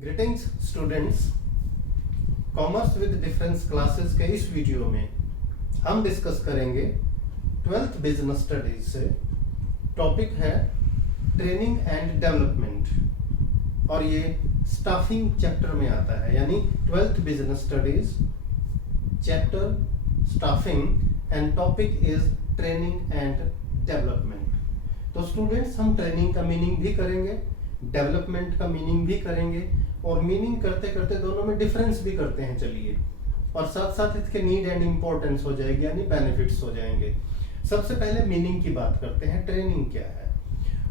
Greetings students, commerce with difference classes के इस video में हम डिस्कस करेंगे 12th बिजनेस स्टडीज से। टॉपिक है ट्रेनिंग एंड डेवलपमेंट और ये स्टाफिंग चैप्टर में आता है, यानी 12th business studies chapter staffing and topic is training and development. तो स्टूडेंट्स, हम ट्रेनिंग का मीनिंग भी करेंगे, डेवलपमेंट का मीनिंग भी करेंगे और मीनिंग करते करते दोनों में डिफरेंस भी करते हैं चलिए, और साथ साथ इसके नीड एंड इम्पोर्टेंस हो जाएगी, यानी बेनिफिट्स हो जाएंगे। सबसे पहले मीनिंग की बात करते हैं, ट्रेनिंग क्या है।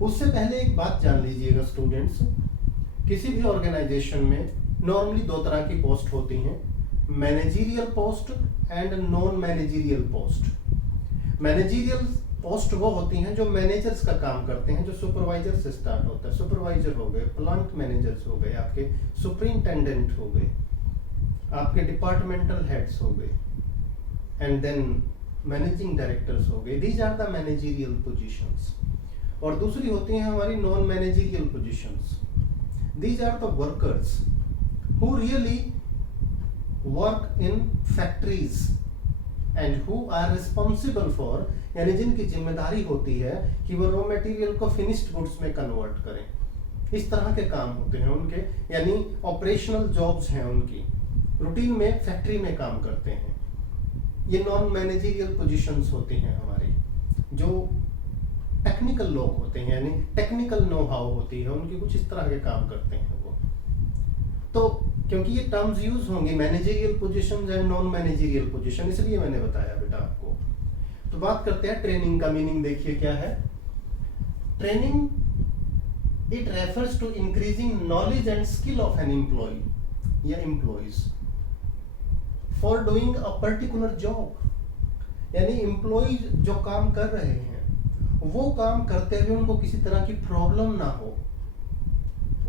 उससे पहले एक बात जान लीजिएगा स्टूडेंट्स, किसी भी ऑर्गेनाइजेशन में नॉर्मली दो तरह की पोस्ट होती हैं, managerial post and non managerial post. Managerial post वो होती हैं जो मैनेजर्स का काम करते हैं, जो सुपरवाइजर से स्टार्ट होता है। सुपरवाइजर हो गए, प्लांट मैनेजर्स हो गए, आपके सुपरिंटेंडेंट हो गए, आपके डिपार्टमेंटल हेड्स हो गए, एंड देन मैनेजिंग डायरेक्टर्स हो गए। These are the managerial positions. और दूसरी होती हैं हमारी non managerial positions. These are the workers who really work in factories and who are responsible for, यानी जिनकी जिम्मेदारी होती है कि वो रॉ मटेरियल को फिनिश्ड गुड्स में कन्वर्ट करें। इस तरह के काम होते हैं उनके, यानी ऑपरेशनल जॉब्स हैं उनकी, रूटीन में फैक्ट्री में काम करते हैं। ये नॉन मैनेजरियल पोजीशंस होती हैं हमारी, जो टेक्निकल लोग होते हैं, यानी टेक्निकल नो हाउ होती है उनकी, कुछ इस तरह के काम करते हैं वो। तो क्योंकि ये टर्म्स यूज होंगी, managerial positions and non managerial position, इसलिए मैंने बताया बेटा आपको। तो बात करते हैं ट्रेनिंग का मीनिंग। देखिए क्या है training. It refers to increasing knowledge and skill of an employee या employees for doing a particular job. यानी एम्प्लॉइज जो काम कर रहे हैं वो काम करते हुए उनको किसी तरह की प्रॉब्लम ना हो,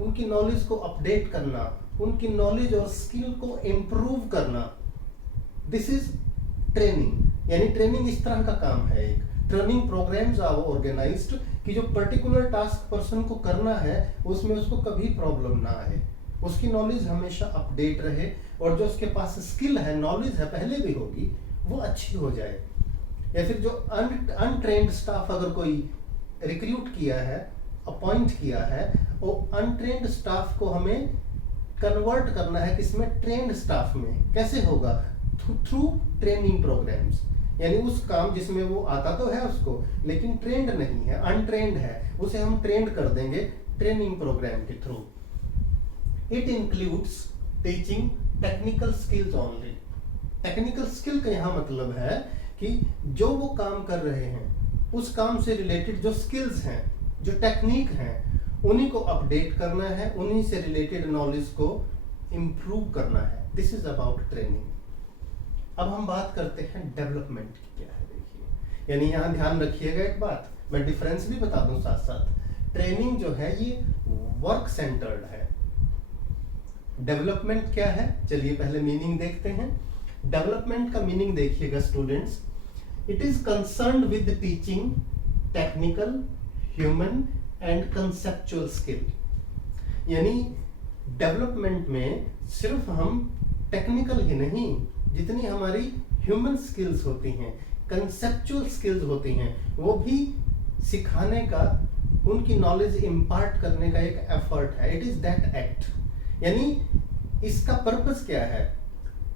उनकी नॉलेज को अपडेट करना, उनकी नॉलेज और स्किल को इम्प्रूव करना, दिस इज ट्रेनिंग। यानी ट्रेनिंग इस तरह का काम है। एक ट्रेनिंग प्रोग्राम्स आर ऑर्गेनाइज्ड कि जो पर्टिकुलर टास्क पर्सन को करना है उसमें उसको कभी प्रॉब्लम ना आए, उसकी नॉलेज हमेशा अपडेट रहे, और जो उसके पास स्किल है, नॉलेज है, पहले भी होगी, वो अच्छी हो जाए। या फिर जो अनट्रेन्ड स्टाफ अगर कोई रिक्रूट किया है, अपॉइंट किया है, वो अनट्रेन्ड स्टाफ को हमें कन्वर्ट करना है किसमें, ट्रेन्ड स्टाफ में। कैसे होगा? Through training programmes. यानी उस काम जिसमें वो आता तो है उसको, लेकिन ट्रेंड नहीं है, अनट्रेन्ड है, उसे हम ट्रेंड कर देंगे ट्रेनिंग प्रोग्राम के through. It includes teaching technical skills only. Technical skill का यहाँ मतलब है कि जो वो काम कर रहे हैं उस काम से रिलेटेड जो स्किल्स हैं, जो टेक्निक हैं, उन्हीं को अपडेट करना है, उन्हीं से रिलेटेड नॉलेज को इम्प्रूव करना है। This is about training. अब हम बात करते हैं डेवलपमेंट की क्या है। देखिए, यानी यहाँ ध्यान रखिएगा एक बात, मैं डिफरेंस भी बता दूं साथ साथ। ट्रेनिंग जो है ये वर्क सेंटर्ड है। डेवलपमेंट क्या है, चलिए पहले मीनिंग देखते हैं। डेवलपमेंट का मीनिंग देखिएगा students, it is concerned with teaching technical, human and conceptual skill. यानी डेवलपमेंट में सिर्फ हम टेक्निकल ही नहीं, जितनी हमारी ह्यूमन स्किल्स होती हैं, कंसेप्चुअल स्किल्स होती हैं, वो भी सिखाने का, उनकी नॉलेज इम्पार्ट करने का एक एफर्ट है। It is that act. यानी इसका पर्पस क्या है?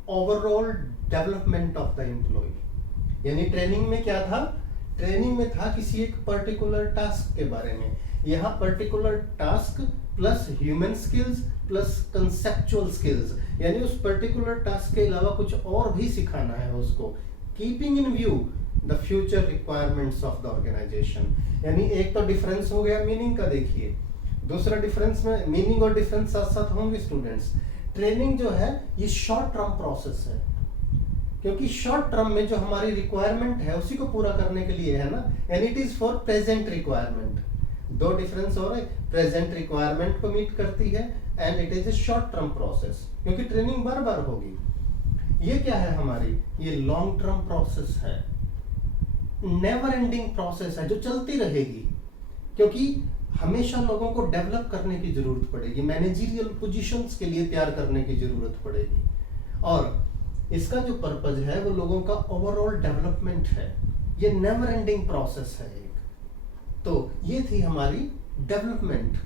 Overall development of the employ. यानी ट्रेनिंग में क्या था? ट्रेनिंग में था किसी एक पर्टिकुलर टास्क के बारे में। यहाँ particular task plus human skills plus conceptual skills, यानी उस पर्टिकुलर टास्क के अलावा कुछ और भी सिखाना है उसको, keeping in view the future requirements of the organisation. यानी एक तो डिफरेंस हो गया मीनिंग का, देखिए दूसरा डिफरेंस में मीनिंग और डिफरेंस साथ साथ होंगे स्टूडेंट्स। ट्रेनिंग जो है ये शॉर्ट टर्म प्रोसेस है, क्योंकि शॉर्ट टर्म में जो हमारी रिक्वायरमेंट है उसी को पूरा करने के लिए है ना, and it is for present requirement. दो डिफरेंस हो रहे, प्रेजेंट रिक्वायरमेंट को मीट करती है and it is a short term process, क्योंकि ट्रेनिंग बार बार होगी। ये क्या है हमारी? ये लॉन्ग टर्म प्रोसेस है, नेवर एंडिंग प्रोसेस है जो चलती रहेगी, क्योंकि हमेशा लोगों को डेवलप करने की जरूरत पड़ेगी, मैनेजरियल पोजीशंस के लिए तैयार करने की जरूरत पड़ेगी, और इसका जो पर्पज है वो लोगों का ओवरऑल डेवलपमेंट है। ये नेवर एंडिंग प्रोसेस है एक। तो ये थी हमारी डेवलपमेंट।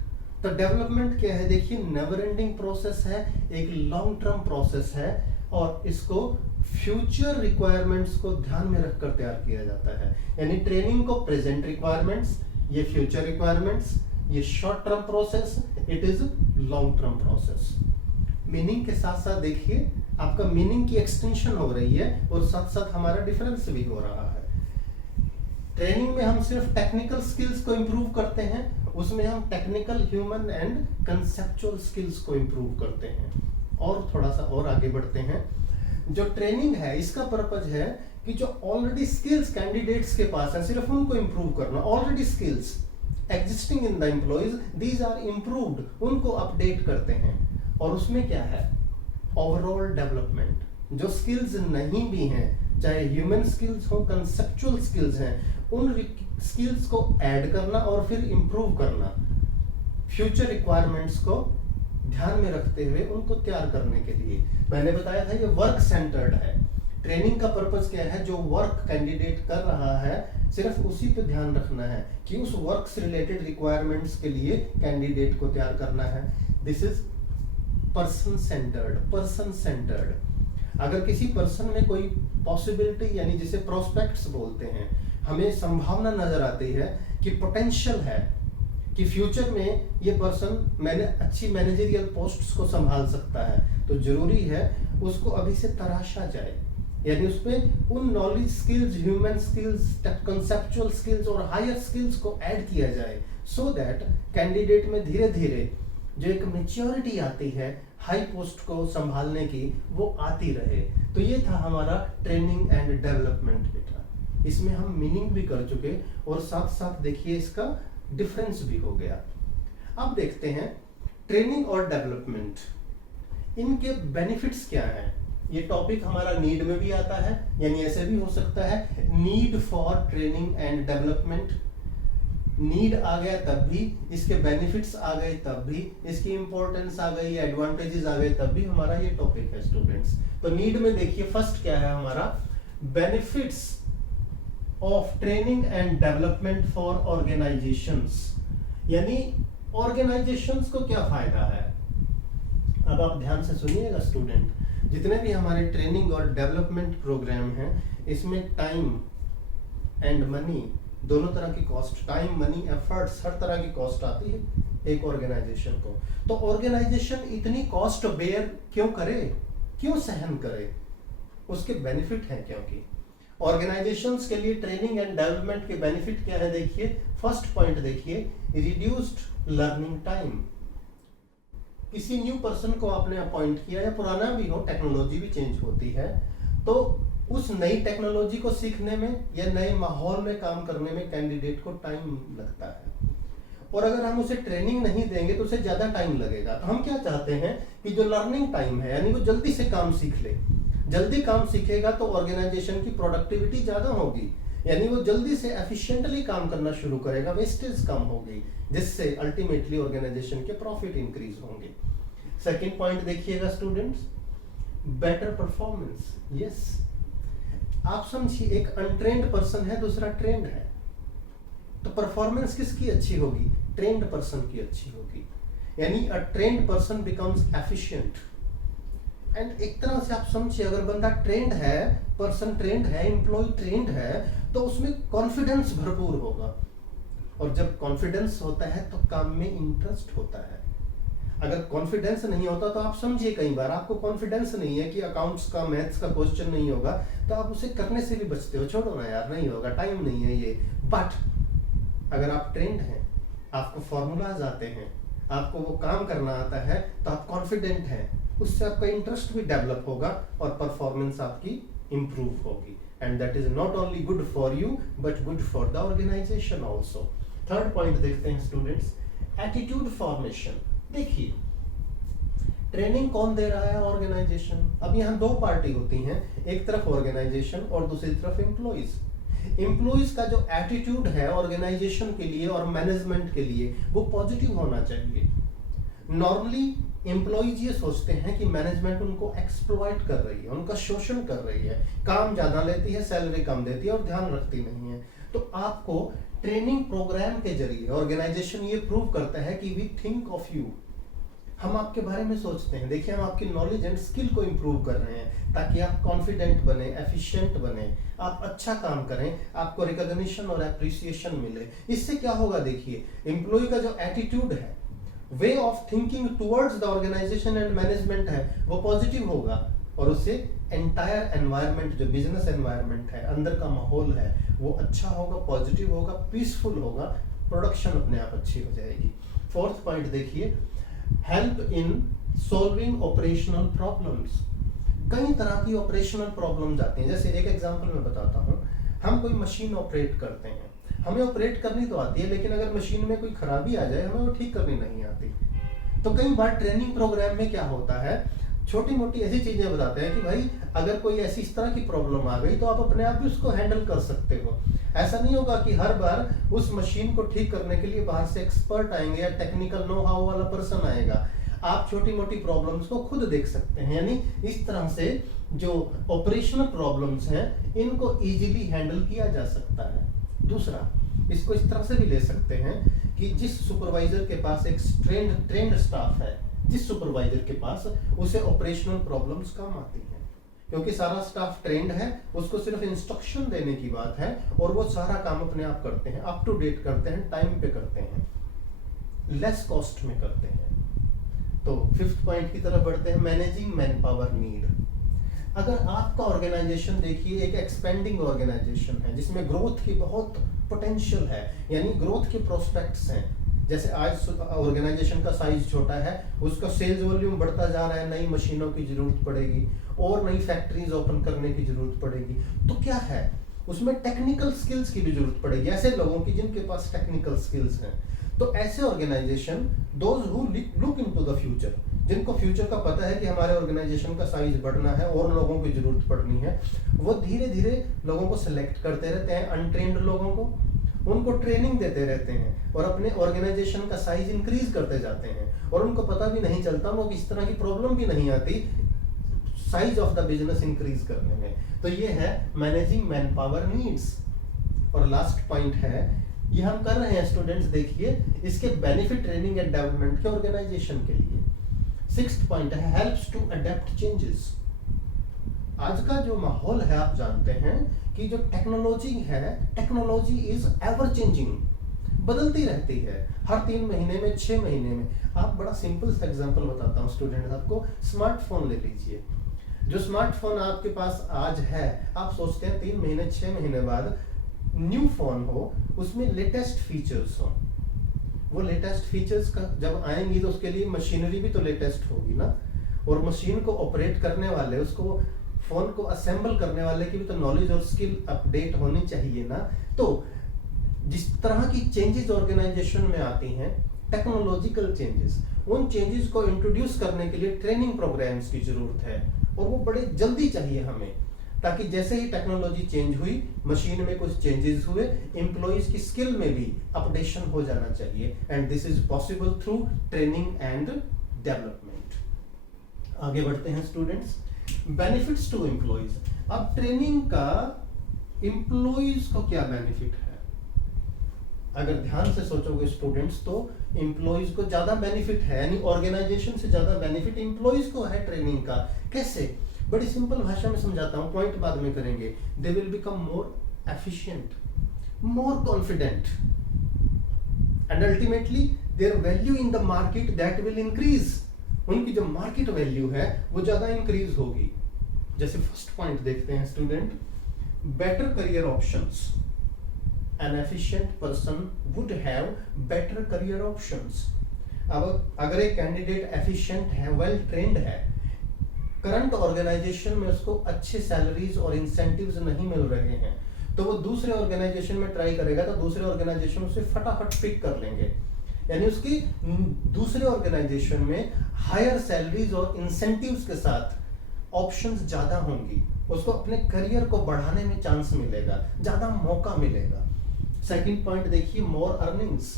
तो डेवलपमेंट क्या है, देखिए नेवर एंडिंग प्रोसेस है, एक लॉन्ग टर्म प्रोसेस है, और इसको फ्यूचर रिक्वायरमेंट्स को ध्यान में रखकर तैयार किया जाता है। यानी ट्रेनिंग को प्रेजेंट रिक्वायरमेंट्स, ये फ्यूचर रिक्वायरमेंट्स, ये short term process, it is long term process. Meaning के साथ साथ देखिए आपका मीनिंग की एक्सटेंशन हो रही है और साथ साथ हमारा डिफरेंस भी हो रहा है। ट्रेनिंग में हम सिर्फ टेक्निकल स्किल्स को इंप्रूव करते हैं, उसमें हम technical, human and conceptual skills को इंप्रूव करते हैं। और थोड़ा सा और आगे बढ़ते हैं। जो ट्रेनिंग है इसका पर्पज है कि जो ऑलरेडी स्किल्स कैंडिडेट्स के पास है सिर्फ उनको इंप्रूव करना। Already skills existing in the employees, these are improved, उनको अपडेट करते हैं। और उसमें क्या है, ओवरऑल डेवलपमेंट। जो स्किल्स नहीं भी हैं, चाहे ह्यूमन स्किल्स हो, कंसेप्चुअल स्किल्स हैं, उन स्किल्स को ऐड करना और फिर इंप्रूव करना, फ्यूचर रिक्वायरमेंट्स को ध्यान में रखते हुए उनको तैयार करने के लिए। मैंने बताया था ये वर्क सेंटर्ड है। ट्रेनिंग का पर्पस क्या है, जो वर्क कैंडिडेट कर रहा है सिर्फ उसी पे ध्यान रखना है कि उस वर्क से रिलेटेड रिक्वायरमेंट्स के लिए कैंडिडेट को तैयार करना है। This is person centred. Person centred. अगर किसी पर्सन में कोई पॉसिबिलिटी यानी जिसे प्रोस्पेक्ट्स बोलते हैं, हमें संभावना नजर आती है कि पोटेंशियल है कि फ्यूचर में ये पर्सन मैंने अच्छी मैनेजरियल पोस्ट्स को संभाल सकता है, तो जरूरी है उसको अभी से तराशा जाए। यानी उसमें उन knowledge skills, human skills, conceptual skills और हायर स्किल्स को ऐड किया जाए, सो दैट कैंडिडेट में धीरे धीरे जो एक मैच्योरिटी आती है हाई पोस्ट को संभालने की, वो आती रहे। तो ये था हमारा ट्रेनिंग एंड डेवलपमेंट बेटा। इसमें हम मीनिंग भी कर चुके और साथ साथ देखिए इसका डिफरेंस भी हो गया। अब देखते हैं ट्रेनिंग और डेवलपमेंट, इनके बेनिफिट्स क्या हैं। ये टॉपिक हमारा नीड में भी आता है, यानी ऐसे भी हो सकता है need for training and development. Need आ गया तब भी, इसके बेनिफिट्स आ गए तब भी, इसकी इंपॉर्टेंस आ गई, एडवांटेजेस आ गए तब भी हमारा ये टॉपिक है स्टूडेंट्स। तो नीड में देखिए फर्स्ट क्या है हमारा, benefits of training and development for organisations. यानी ऑर्गेनाइजेशंस को क्या फायदा है। अब आप ध्यान से सुनिएगा स्टूडेंट, जितने भी हमारे ट्रेनिंग और डेवलपमेंट प्रोग्राम हैं इसमें टाइम एंड मनी, दोनों तरह की कॉस्ट, टाइम मनी एफर्ट्स, हर तरह की कॉस्ट आती है एक ऑर्गेनाइजेशन को। तो ऑर्गेनाइजेशन इतनी कॉस्ट बेयर क्यों करे, क्यों सहन करे, उसके बेनिफिट हैं। क्योंकि ऑर्गेनाइजेशंस के लिए ट्रेनिंग एंड डेवलपमेंट के बेनिफिट क्या है, देखिए फर्स्ट पॉइंट देखिए, रिड्यूस्ड लर्निंग टाइम। किसी न्यू पर्सन को आपने अपॉइंट किया या पुराना भी हो, टेक्नोलॉजी भी चेंज होती है, तो उस नई टेक्नोलॉजी को सीखने में या नए माहौल में काम करने में कैंडिडेट को टाइम लगता है। और अगर हम उसे ट्रेनिंग नहीं देंगे तो उसे ज्यादा टाइम लगेगा। तो हम क्या चाहते हैं कि जो लर्निंग टाइम है, यानी वो जल्दी से काम सीख ले। जल्दी काम सीखेगा तो ऑर्गेनाइजेशन की प्रोडक्टिविटी ज्यादा होगी, यानी वो जल्दी से एफिशिएंटली काम करना शुरू करेगा, वेस्टेज कम होगी, जिससे अल्टीमेटली ऑर्गेनाइजेशन के प्रॉफिट इंक्रीज होंगे। सेकंड पॉइंट देखिएगा स्टूडेंट्स, बेटर परफॉर्मेंस। यस, आप समझिए एक अनट्रेन्ड पर्सन है, दूसरा ट्रेन्ड है, तो परफॉर्मेंस किसकी अच्छी होगी, ट्रेन्ड पर्सन की अच्छी होगी। यानी a trained person becomes efficient. And एक तरह से आप समझिए, अगर बंदा ट्रेंड है, पर्सन ट्रेंड है, एम्प्लॉय ट्रेंड है, तो उसमें कॉन्फिडेंस भरपूर होगा। और जब कॉन्फिडेंस होता है तो काम में इंटरेस्ट होता है। अगर कॉन्फिडेंस नहीं होता तो आप समझिए, कई बार आपको कॉन्फिडेंस नहीं है कि अकाउंट्स का, मैथ्स का क्वेश्चन नहीं होगा, तो आप उसे करने से भी बचते हो, छोड़ो ना यार, नहीं होगा, टाइम नहीं है ये। बट अगर आप ट्रेंड हैं, आपको फॉर्मूलाज आते हैं, आपको वो काम करना आता है, तो आप कॉन्फिडेंट हैं, उससे आपका इंटरेस्ट भी डेवलप होगा और परफॉर्मेंस आपकी इंप्रूव होगी। And that is not only good for you but good for the organisation also. Third point देखते हैं स्टूडेंट्स, एटीट्यूड फॉर्मेशन। देखिए ट्रेनिंग कौन दे रहा है, ऑर्गेनाइजेशन। अब यहाँ दो पार्टी होती हैं, एक तरफ ऑर्गेनाइजेशन और दूसरी तरफ एम्प्लॉइज। एम्प्लॉइज का जो एटीट्यूड है ऑर्गेनाइजेशन के लिए और मैनेजमेंट के लिए वो पॉजिटिव होना चाहिए। नॉर्मली एम्प्लॉइज ये सोचते हैं कि मैनेजमेंट उनको एक्सप्लॉइट कर रही है, उनका शोषण कर रही है, काम ज्यादा लेती है, सैलरी कम देती है और ध्यान रखती नहीं है। तो आपको ट्रेनिंग प्रोग्राम के जरिए ऑर्गेनाइजेशन ये प्रूव करता है कि वी थिंक ऑफ यू, हम आपके बारे में सोचते हैं। देखिए, हम आपकी नॉलेज एंड स्किल को इम्प्रूव कर रहे हैं ताकि आप कॉन्फिडेंट बने, एफिशिएंट बने, आप अच्छा काम करें, आपको रिकॉग्निशन और एप्रिसिएशन मिले। इससे क्या होगा, देखिए एम्प्लॉय का जो एटीट्यूड है, way of thinking towards the organisation and management है, वो पॉजिटिव होगा और उससे एंटायर एनवायरनमेंट, जो बिजनेस एनवायरनमेंट है, अंदर का माहौल है, वो अच्छा होगा, पॉजिटिव होगा, पीसफुल होगा, प्रोडक्शन अपने आप अच्छी हो जाएगी। फोर्थ पॉइंट देखिए, help in solving operational problems. कई तरह की ऑपरेशनल प्रॉब्लम्स आती हैं। जैसे एक एग्जांपल मैं बताता हूँ, हम कोई मशीन ऑपरेट करते हैं, हमें ऑपरेट करनी तो आती है, लेकिन अगर मशीन में कोई खराबी आ जाए हमें वो ठीक करनी नहीं आती। तो कई बार ट्रेनिंग प्रोग्राम में क्या होता है, छोटी मोटी ऐसी चीजें बताते हैं कि भाई अगर कोई ऐसी इस तरह की प्रॉब्लम आ गई तो आप अपने आप भी उसको हैंडल कर सकते हो। ऐसा नहीं होगा कि हर बार उस मशीन को ठीक करने के लिए बाहर से एक्सपर्ट आएंगे या टेक्निकल नो हाउ वाला पर्सन आएगा। आप छोटी मोटी प्रॉब्लम्स को खुद देख सकते हैं। यानी इस तरह से जो ऑपरेशनल प्रॉब्लम्स हैं इनको इजीली हैंडल किया जा सकता है। दूसरा, इसको इस तरह से भी ले सकते हैं कि जिस सुपरवाइजर के पास एक ट्रेंड स्टाफ है, जिस सुपरवाइजर के पास, उसे ऑपरेशनल प्रॉब्लम्स कम आती हैं क्योंकि सारा स्टाफ ट्रेंड है, उसको सिर्फ इंस्ट्रक्शन देने की बात है और वो सारा काम अपने आप करते हैं, अप टू डेट करते हैं, टाइम पे करते हैं, लेस कॉस्ट में करते हैं। तो फिफ्थ पॉइंट की तरफ बढ़ते हैं, मैनेजिंग मैन पावर नीड। अगर आपका ऑर्गेनाइजेशन देखिए एक एक्सपेंडिंग ऑर्गेनाइजेशन है जिसमें ग्रोथ की बहुत पोटेंशियल है, यानी ग्रोथ के प्रोस्पेक्ट्स हैं, जैसे आज ऑर्गेनाइजेशन का साइज छोटा है, उसका सेल्स वॉल्यूम बढ़ता जा रहा है, नई मशीनों की जरूरत पड़ेगी और नई फैक्ट्रीज ओपन करने की जरूरत पड़ेगी, तो क्या है उसमें टेक्निकल स्किल्स की भी जरूरत पड़ेगी, ऐसे लोगों की जिनके पास टेक्निकल स्किल्स हैं। तो ऐसे organisation, those who look into the future, जिनको फ्यूचर का पता है कि हमारे ऑर्गेनाइजेशन का साइज बढ़ना है और लोगों की जरूरत पड़नी है, वो धीरे धीरे लोगों को सिलेक्ट करते रहते हैं, अनट्रेन्ड लोगों को, उनको ट्रेनिंग देते रहते हैं और अपने ऑर्गेनाइजेशन का साइज इंक्रीज करते जाते हैं और उनको पता भी नहीं चलता, वो किस तरह की प्रॉब्लम भी नहीं आती size of the business increase करने में। तो ये है मैनेजिंग मैन पावर नीड्स। और लास्ट पॉइंट है, ये हम कर रहे हैं स्टूडेंट्स, देखिए इसके बेनिफिट ट्रेनिंग एंड डेवलपमेंट के ऑर्गेनाइजेशन के लिए। सिक्स्थ पॉइंट है, हेल्प्स टू अडेप्ट चेंजेस। आज का जो माहौल है आप जानते हैं कि जो टेक्नोलॉजी है, टेक्नोलॉजी इज एवर चेंजिंग, बदलती रहती है हर 3 महीने में, 6 महीने में। आप बड़ा सिंपल सा एग्जांपल बताता हूँ स्टूडेंट आपको, स्मार्टफोन ले लीजिए। जो स्मार्टफोन आपके पास आज है, आप सोचते हैं 3 महीने 6 महीने बाद न्यू फोन हो, उसमें लेटेस्ट फीचर्स हो। वो लेटेस्ट फीचर्स का जब आएंगी तो उसके लिए मशीनरी भी तो लेटेस्ट होगी ना, और मशीन को ऑपरेट करने वाले, उसको फोन को असेंबल करने वाले की भी तो नॉलेज और स्किल अपडेट होनी चाहिए ना। तो जिस तरह की चेंजेस ऑर्गेनाइजेशन में आती हैं, टेक्नोलॉजिकल चेंजेस, उन चेंजेस को इंट्रोड्यूस करने के लिए ट्रेनिंग प्रोग्राम्स की जरूरत है और वो बड़े जल्दी चाहिए हमें, ताकि जैसे ही टेक्नोलॉजी चेंज हुई, मशीन में कुछ चेंजेस हुए, एम्प्लॉइज की स्किल में भी अपडेशन हो जाना चाहिए, and this is possible through training and development. आगे बढ़ते हैं स्टूडेंट्स, बेनिफिट्स टू एम्प्लॉइज। अब ट्रेनिंग का एम्प्लॉइज को क्या बेनिफिट है? अगर ध्यान से सोचोगे स्टूडेंट्स तो एम्प्लॉइज को ज्यादा बेनिफिट है, यानी ऑर्गेनाइजेशन से ज्यादा बेनिफिट एम्प्लॉइज को है ट्रेनिंग का। कैसे? बड़ी सिंपल भाषा में समझाता हूं, पॉइंट बाद में करेंगे। They will become more efficient, more confident, and ultimately their value in the market that will increase. उनकी जो मार्केट वैल्यू है वो ज्यादा इंक्रीज होगी। जैसे फर्स्ट पॉइंट देखते हैं student, better career options. N efficient person would have better career options. अब अगर एक कैंडिडेट एफिशिएंट है, वेल ट्रेंड है, करंट ऑर्गेनाइजेशन में उसको अच्छे सैलरीज और इंसेंटिव्स नहीं मिल रहे हैं, तो वो दूसरे ऑर्गेनाइजेशन में ट्राई करेगा, तो दूसरे ऑर्गेनाइजेशन उसे फटाफट पिक कर लेंगे, यानी उसकी दूसरे ऑर्गेनाइजेशन में हायर सैलरीज और इंसेंटिव्स के साथ ऑप्शंस ज़्यादा होंगी, उसको अपने करियर को बढ़ाने में चांस मिलेगा, ज़्यादा मौका मिलेगा। सेकंड पॉइंट देखिए, मोर अर्निंग्स,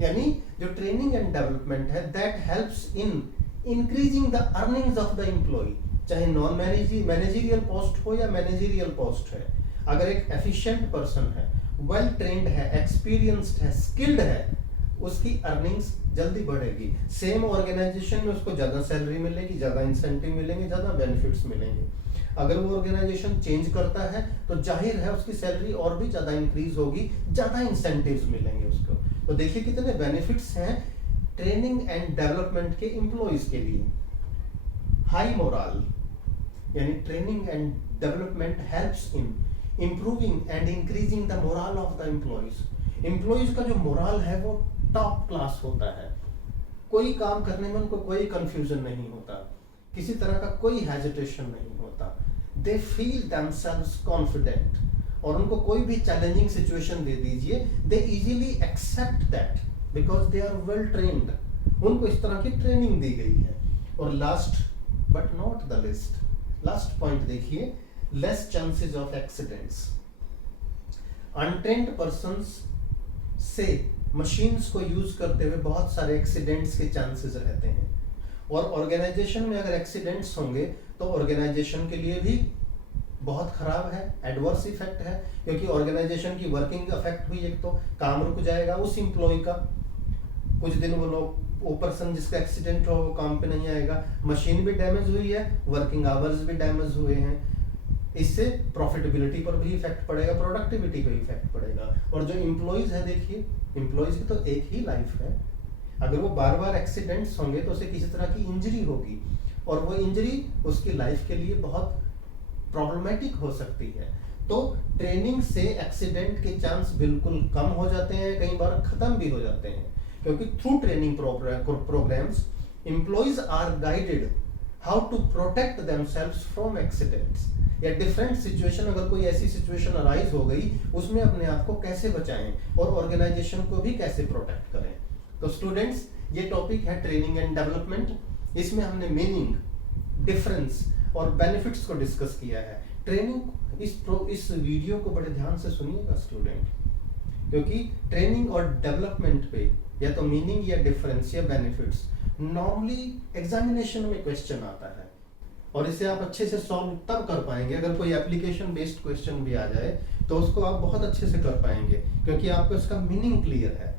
यानी जो ट्रेनिंग एंड डेवलपमेंट है that helps in increasing the earnings of the employ, चाहे नॉन मैनेजरियल पोस्ट हो या मैनेजरियल पोस्ट है। अगर एक एफिशिएंट पर्सन है, वेल ट्रेंड है, एक्सपीरियंस्ड है, स्किल्ड है, उसकी अर्निंग्स जल्दी बढ़ेगी। सेम ऑर्गेनाइजेशन में उसको ज़्यादा सैलरी मिलेगी, ज़्यादा इंसेंटिव मिलेंगे, ज़्यादा बेनिफिट्स मिलेंगे। अगर वो ऑर्गेनाइजेशन चेंज करता है तो जाहिर है उसकी सैलरी और भी ज़्यादा इंक्रीज होगी, ज़्यादा इंसेंटिव्स मिलेंगे उसको। तो देखिए कितने बेनिफिट्स हैं ट्रेनिंग एंड डेवलपमेंट के एम्प्लॉयज के लिए। हाई मोरल, यानी training and development helps in improving and increasing the moral of the employees. Employees का जो मोरल है वो टॉप क्लास होता है, कोई काम करने में उनको कोई कंफ्यूजन नहीं होता, किसी तरह का कोई हेजिटेशन नहीं होता। दे फील देमसेल्व्स कॉन्फिडेंट, और उनको कोई भी चैलेंजिंग सिचुएशन दे दीजिए, they easily accept that because they are well trained, उनको इस तरह की ट्रेनिंग दी गई है। और last but not the least, last point देखिए, less chances of accidents. Untrained persons से मशीन्स को यूज करते हुए बहुत सारे एक्सीडेंट्स के चांसेस रहते हैं, और ऑर्गेनाइजेशन में अगर एक्सीडेंट्स होंगे तो ऑर्गेनाइजेशन के लिए भी बहुत खराब है, एडवर्स इफेक्ट है, क्योंकि ऑर्गेनाइजेशन की वर्किंग अफेक्ट हुई, एक तो काम रुक जाएगा उस एम्प्लॉय का, कुछ दिन वो पर्सन जिसका एक्सीडेंट हो वो काम पे नहीं आएगा, मशीन भी डैमेज हुई है, वर्किंग आवर्स भी डैमेज हुए हैं, इससे प्रॉफिटेबिलिटी पर भी इफेक्ट पड़ेगा, प्रोडक्टिविटी पर इफेक्ट पड़ेगा। और जो एम्प्लॉयज है, देखिए एम्प्लॉयज की तो एक ही लाइफ है, अगर वो बार बार एक्सीडेंट्स होंगे तो उसे किसी तरह की इंजरी होगी, और वो इंजरी उसकी लाइफ के लिए बहुत प्रॉब्लमेटिक हो सकती है। तो ट्रेनिंग से एक्सीडेंट के चांस बिल्कुल कम हो जाते हैं, कई बार खत्म भी हो जाते हैं, क्योंकि through training programmes employees are guided how to protect themselves from accidents, या डिफरेंट सिचुएशन, अगर कोई ऐसी सिचुएशन अराइज हो गई उसमें अपने आप को कैसे बचाएं और ऑर्गेनाइजेशन को भी कैसे प्रोटेक्ट करें। तो स्टूडेंट्स, ये टॉपिक है ट्रेनिंग एंड डेवलपमेंट। इसमें हमने मीनिंग, डिफरेंस और बेनिफिट्स को डिस्कस किया है। ट्रेनिंग, इस वीडियो को बड़े ध्यान से सुनिएगा स्टूडेंट, क्योंकि ट्रेनिंग और डेवलपमेंट पे या तो मीनिंग या डिफरेंस या बेनिफिट्स नॉर्मली एग्जामिनेशन में क्वेश्चन आता है, और इसे आप अच्छे से सॉल्व तब कर पाएंगे अगर कोई एप्लीकेशन बेस्ड क्वेश्चन भी आ जाए तो उसको आप बहुत अच्छे से कर पाएंगे, क्योंकि आपको इसका मीनिंग क्लियर है।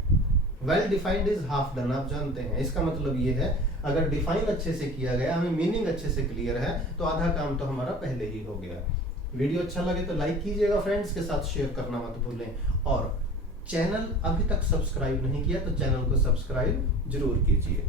Well defined is half done, आप जानते हैं, इसका मतलब ये है अगर डिफाइन अच्छे से किया गया, हमें मीनिंग अच्छे से क्लियर है, तो आधा काम तो हमारा पहले ही हो गया। वीडियो अच्छा लगे तो लाइक कीजिएगा, फ्रेंड्स के साथ शेयर करना मत भूलें, और चैनल अभी तक सब्सक्राइब नहीं किया तो चैनल को सब्सक्राइब जरूर कीजिए।